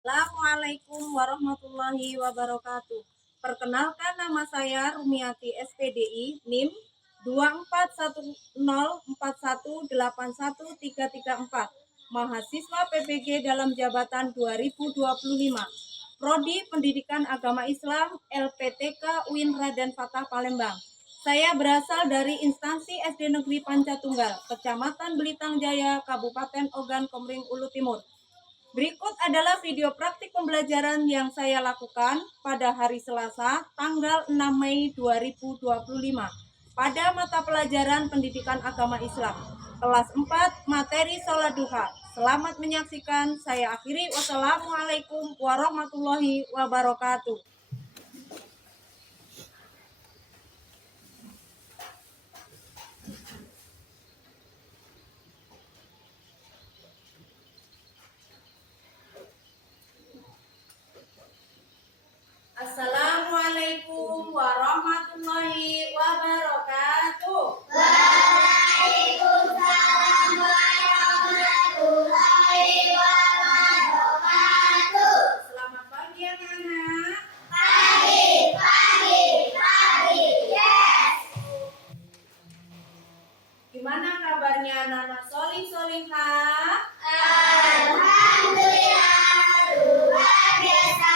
Assalamualaikum warahmatullahi wabarakatuh. Perkenalkan, nama saya Rumiati SPDI NIM 2410418134, mahasiswa PPG dalam jabatan 2025, Prodi Pendidikan Agama Islam LPTK UIN Raden Fatah Palembang. Saya berasal dari instansi SD Negeri Pancatunggal, Kecamatan Belitang Jaya, Kabupaten Ogan Komering Ulu Timur. Berikut adalah video praktik pembelajaran yang saya lakukan pada hari Selasa, tanggal 6 Mei 2025, pada mata pelajaran Pendidikan Agama Islam, kelas 4, materi Sholat Duha. Selamat menyaksikan, saya akhiri. Wassalamualaikum warahmatullahi wabarakatuh. Assalamualaikum warahmatullahi wabarakatuh. Waalaikumsalam warahmatullahi wabarakatuh. Selamat pagi anak-anak. Pagi, yes. Gimana kabarnya anak-anak solih-solihah? Alhamdulillah, luar biasa.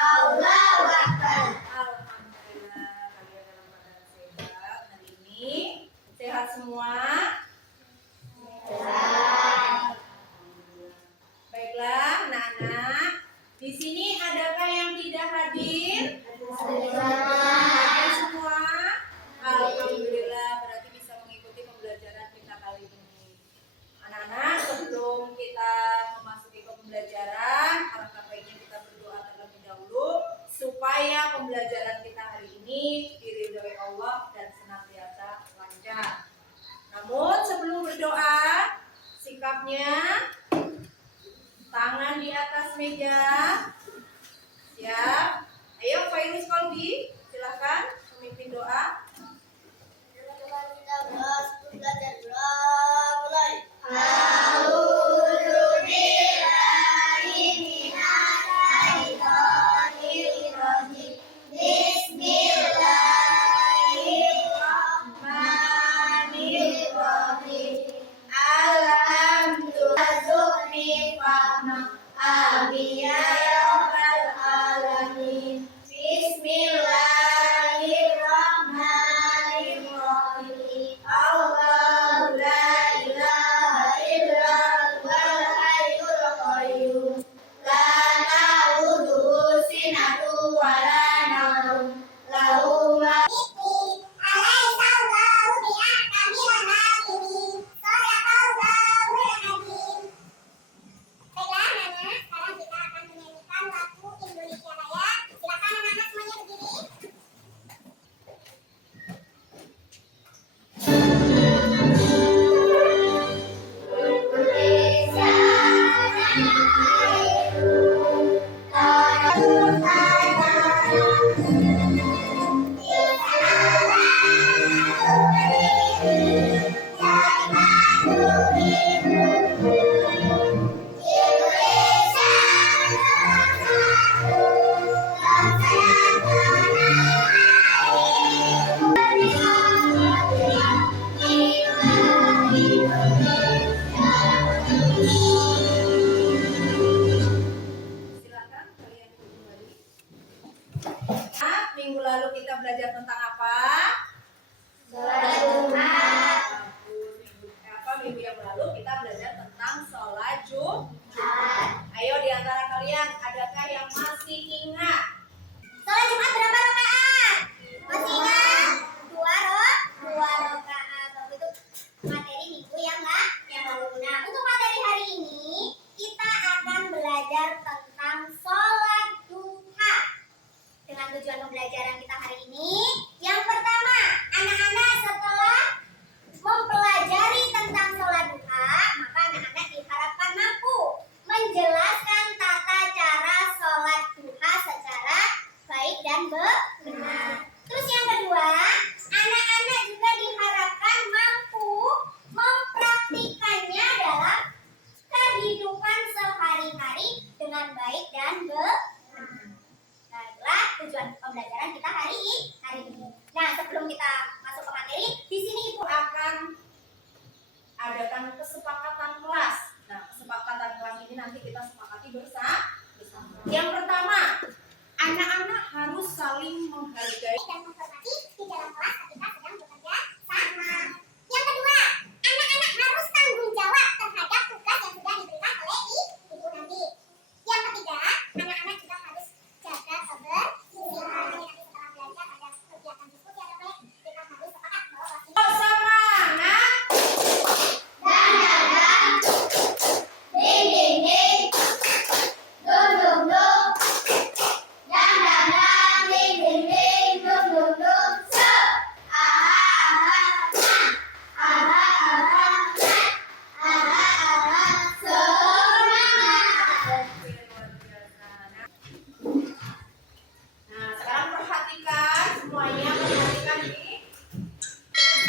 Allahu Akbar. Alhamdulillah, kalian dalam keadaan sehat hari ini. Sehat semua? Sehat. Baiklah, anak-anak. Di sini adakah yang tidak hadir? Hadir semua? Alhamdulillah, berarti bisa mengikuti pembelajaran kita kali ini. Anak-anak, sebelum kita memasuki ke pembelajaran, alangkah baiknya kita berdoa terlebih dahulu supaya pembelajaran kita hari ini diridhoi Allah dan senantiasa lancar. Namun sebelum berdoa, sikapnya tangan di atas meja. Siap? Ayo Fairuz Kolbi, silakan memimpin doa. Teman-teman kita belajar mulai. A'udzubillahi minasyaitonirrajim. Bismillahirrahmanirrahim. Alhamdulillah. Amin ya rabbal alamin. Bismillahirrahmanirrahim. Allahu la ilaha illa huwal hayyul qayyum. La ta'khudhuhu sinatun wa la nawm. Lahu ma Silakan kalian kembali. Minggu lalu kita belajar tentang apa? Sholat Duha. Minggu yang lalu kita belajar tentang sholat Jumat. Ayo di antara kalian, adakah yang masih ingat? Sholat Jumat berapa rakaat? Masih ingat? Dua rakaat. Waktu itu materi minggu yang lalu. Nah, untuk materi hari ini kita akan belajar tentang sholat duha. Dengan tujuan pembelajaran kita hari ini, yang pertama, anak-anak setelah dan berenang. Nah, itulah tujuan pembelajaran kita hari ini. Nah, sebelum kita masuk ke materi, di sini Ibu Akan adakan kesepakatan kelas. Nah, kesepakatan kelas ini nanti kita sepakati bersama. Yang pertama, anak-anak harus saling menghargai dan menghormati di dalam kelas ketika sedang bekerja sama. Yang kedua, anak-anak harus tanggung jawab terhadap tugas yang sudah diberikan oleh ibu nanti. Yang ketiga, anak-anak juga harus jaga kebersihan. Nanti setelah belajar ada kegiatan diskusi atau apa, kita harus sepakat bahwa kelas ini semangat. dan dadah, ding ding ding, dum dum dum, dan dadah, ding ding ding, dum dum dum, so, aha aha aha aha, semangat. Nah, sekarang perhatikan semuanya, perhatikan ini.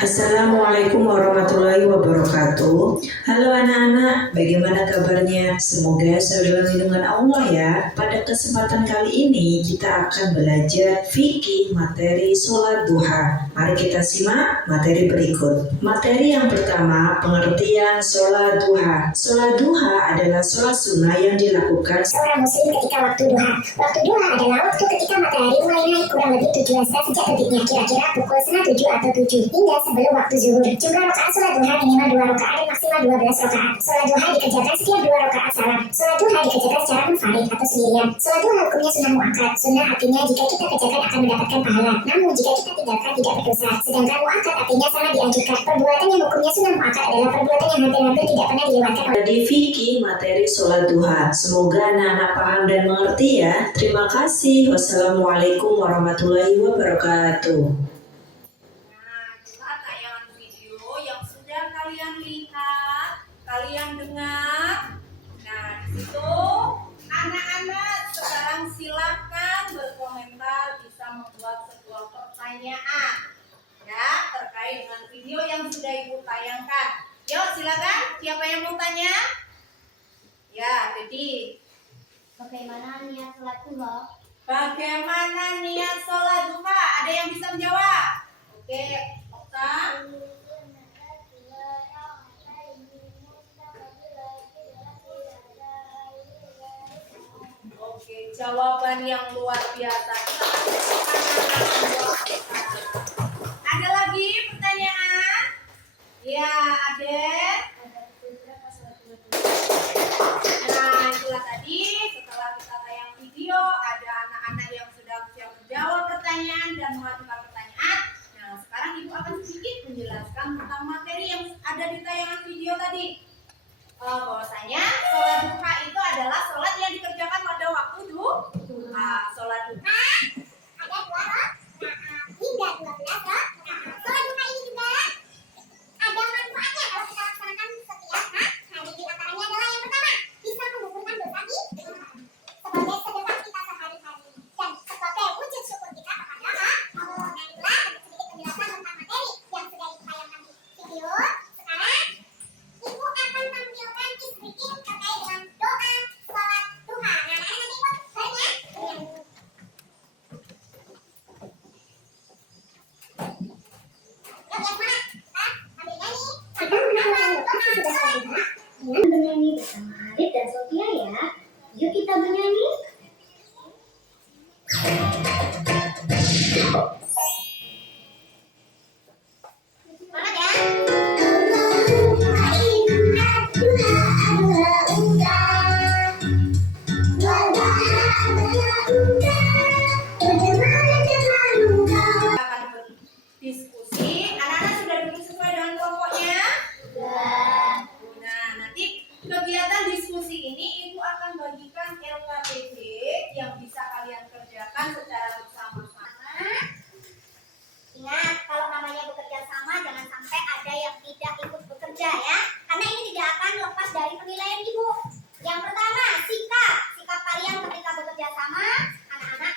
Assalamualaikum warahmatullahi wabarakatuh. Halo anak-anak, bagaimana kabarnya? Semoga selalu dalam lindungan Allah ya. Pada kesempatan kali ini kita akan belajar fikih materi sholat duha. Mari kita simak materi berikut. Materi yang pertama, pengertian sholat duha. Sholat duha adalah sholat sunnah yang dilakukan Seorang muslim ketika waktu duha. Waktu duha adalah waktu ketika matahari mulai naik kurang lebih 7 derajat sejak terbitnya, kira-kira pukul setengah 7 atau 7 hingga sebelum waktu zuhur. Jumlah rakaat sholat duha minimal 2 rakaat dan maksimal 12 rakaat. Sholat duha dikerjakan setiap 2 rakaat salam. Sholat duha dikerjakan secara munfarid atau sendirian. Sholat duha hukumnya sunnah muakkad. Sunnah artinya jika kita kerjakan akan mendapatkan pahala. Namun jika kita tinggalkan tidak berdosa. Sedangkan muakkad artinya sangat dianjurkan. Perbuatan yang hukumnya sunnah muakkad adalah perbuatan yang hampir-hampir tidak pernah dilewatkan oleh di fikih materi sholat duha. Semoga anak-anak paham dan mengerti ya. Terima kasih. Wassalamualaikum warahmatullahi wabarakatuh. Nah, itulah tayangan video yang sudah kalian lihat, kalian dengar. Nah, di situ anak-anak sekarang silakan berkomentar, bisa membuat sebuah pertanyaan ya terkait dengan video yang sudah Ibu tayangkan. Yuk, silakan. Siapa yang mau tanya? Ya, jadi bagaimana niat sholat duha. bagaimana niat sholat duha? Ada yang bisa menjawab? Oke, Okta. Oke, jawaban yang luar biasa. Ada lagi pertanyaan? Ya, ada. Nah, itulah tadi setelah kita tayang video, ada anak-anak yang sudah siap menjawab pertanyaan dan mengajukan pertanyaan. Nah, sekarang Ibu akan sedikit menjelaskan tentang materi yang ada di tayangan video tadi. Bahwasanya sholat duha itu adalah sholat yang dikerjakan pada waktu duha. Sholat duha Ada 2 rakaat hingga 12 rakaat. Sholat duha ini juga ada manfaatnya kalau kita laksanakan setiap hari. Di antaranya adalah yang pertama, bisa menggugurkan dosa kita sebagai sedekah kita sehari-hari dan sebagai wujud syukur kita kepada Allah. Nah, itulah sedikit penjelasan tentang materi yang sudah ditayangkan di video. Sekarang Ibu akan tampilkan sedikit terkait dengan doa sholat duha. Nah, anak-anak nanti ikut bernyanyi. Dengan bernyanyi bersama Arif dan Sofia ya. Yuk kita bernyanyi. Semangat ya. akan berdiskusi. Anak-anak sudah duduk sesuai dengan kelompoknya? Nah, nanti kegiatan diskusi ini Ibu akan bagikan LKPD yang bisa kalian kerjakan secara bersama-sama. Ingat, kalau namanya bekerja sama, jangan sampai ada yang tidak ikut bekerja ya. Karena ini tidak akan lepas dari penilaian Ibu. Yang pertama, sikap kalian ketika bekerja sama, anak-anak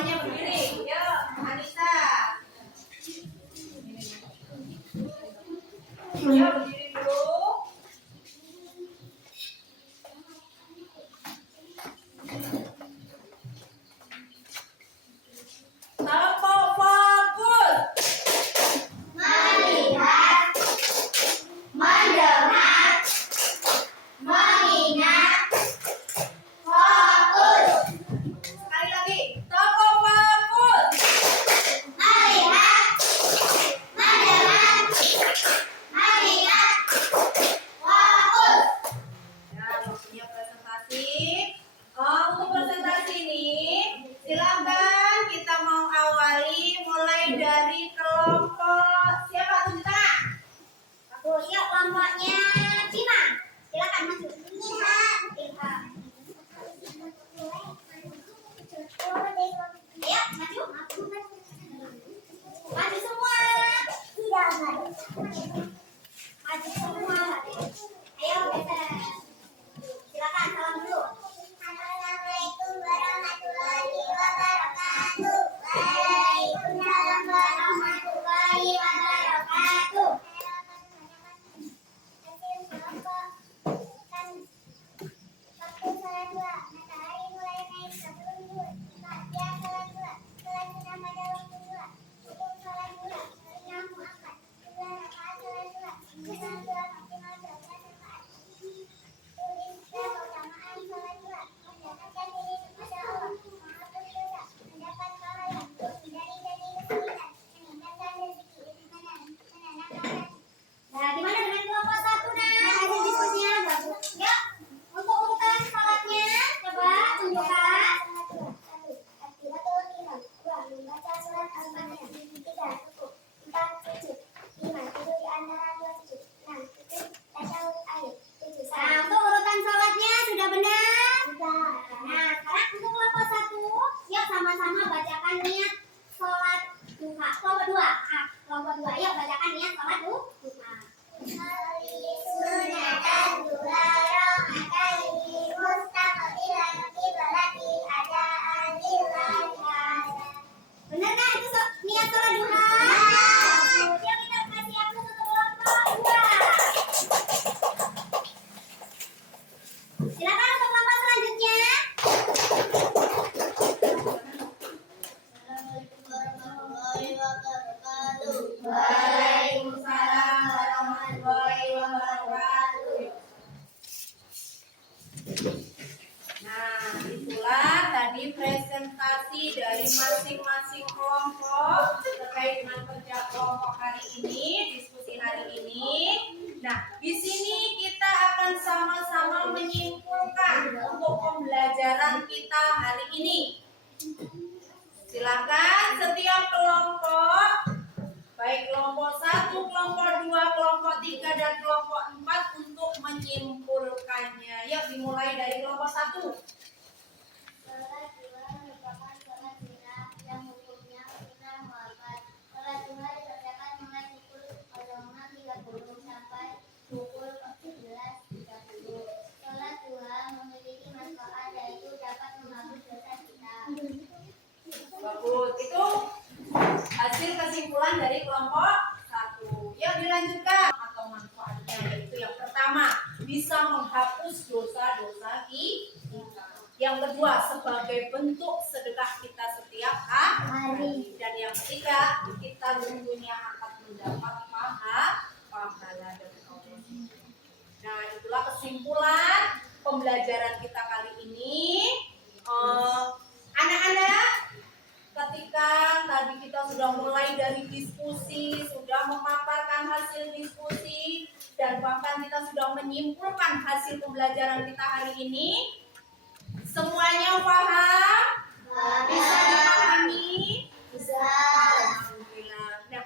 semuanya berdiri. Yuk, Anissa. Yuk, berdiri dulu. Tepuk fokus. Melihat, mendengar, mengingat, fokus. Sekali lagi. Tepuk fokus. Melihat, mendengar, mengingat, fokus. Ya, waktunya presentasi. Untuk presentasi ini, silakan kita mau awali mulai dari kelompok siapa tunjuk tangan? Bagus, yuk kelompoknya Cima. Silakan maju. Ilham. Ilham. Ayo, maju. Maju semua. Maju semua. Ayo, geser. Silakan salam dulu. Assalamualaikum warahmatullahi wabarakatuh. Waalaikumsalam warahmatullahi wabarakatuh. Waktu sholat dua, matahari mulai naik sebelum zuhur. Dia sholat dua, sholat sunnah pada waktu dua. Hukum sholat dua, sunnah muakkad. Jumlah rakaat sholat dua, jumlah dua maksimal 12 rakaat. Tulis keutamaan sholat dua, mendekatkan diri kepada Allah, menghapus dosa, mendapat pahala, menghindari dari kesulitan, meningkatkan rezeki, menenangkan hati. Nah, gimana dengan kelompok satu nah? Hasil diskusinya bagus. Yuk, untuk urutan sholatnya, coba tunjukkan. Aktivatul ihram. 2. Membaca surat Al-Fatihah. 3. Rukuk. 4. Sujud. 5. Tidur di antara dua sujud. 6. Sujud tasyahud akhir. 7. Nah, untuk urutan sholatnya sudah benar? Sudah. Nah, sekarang untuk kelompok satu, yuk sama-sama bacakan niat sholat duha. Kelompok dua. Kelompok dua, yuk bacakan niat sholat duha. Sunatan dua rakaataini mustaqbilan qiblati adaan lillahi ta'ala. Benar kan itu niat sholat duha? Yuk kita kasih aplaus untuk kelompok dua. Silakan untuk kelompok selanjutnya. Assalamualaikum warahmatullahi wabarakatuh. Waalaikumsalam warahmatullahi wabarakatuh. Nah, itulah tadi presentasi dari masing-masing kelompok terkait dengan kerja kelompok hari ini, diskusi hari ini. Nah, di sini kita akan sama-sama menyimpulkan untuk pembelajaran kita hari ini. Silakan setiap kelompok, baik kelompok 1, kelompok 2, kelompok 3, dan kelompok 4 untuk menyimpulkannya. Yuk dimulai dari kelompok 1. Sholat duha merupakan sholat sunnah yang hukumnya sunnah muakkad. Sholat duha dikerjakan mulai pukul 06.30 sampai pukul 11.30. Sholat duha memiliki manfaat yaitu dapat menghapus dosa kita. Bagus, itu hasil kesimpulan dari kelompok 1. Yuk dilanjutkan atau manfaatnya, yaitu yang pertama bisa menghapus dosa-dosa kita. Yang kedua sebagai bentuk sedekah kita setiap hari. Dan yang ketiga kita tentunya akan mendapat pahala dari Allah. Nah, itulah kesimpulan pembelajaran kita kali ini. Anak-anak, ketika tadi kita sudah mulai dari diskusi, sudah memaparkan hasil diskusi, dan bahkan kita sudah menyimpulkan hasil pembelajaran kita hari ini, semuanya paham? Bisa dipahami? Bisa. Alhamdulillah. Nah,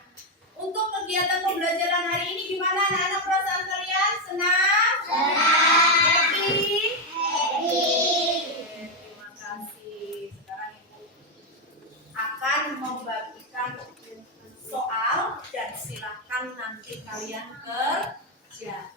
untuk kegiatan pembelajaran hari ini gimana anak-anak, perasaan kalian? Senang? Senang. Happy? Happy. Terima kasih. Sekarang Ibu akan membagikan soal dan silakan nanti kalian kerjakan.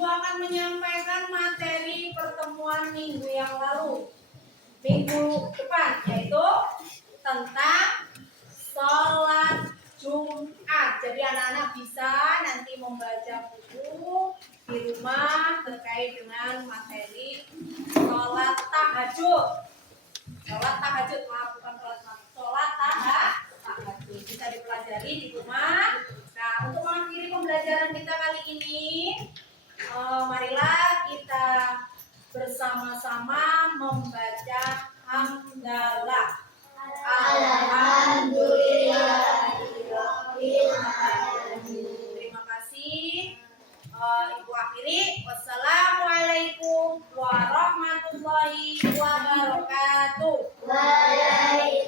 Ibu akan menyampaikan materi pertemuan minggu yang lalu, minggu depan, yaitu tentang sholat Jumat. Jadi anak-anak bisa nanti membaca buku di rumah terkait dengan materi sholat tahajud. Sholat tahajud, maaf, bukan sholat maghrib. Sholat tahajud bisa dipelajari di rumah. Nah, untuk mengakhiri pembelajaran kita kali ini, marilah kita bersama-sama membaca hamdalah. Terima kasih. Ibu akhiri. Wassalamualaikum warahmatullahi wabarakatuh. Waalaikumsalam.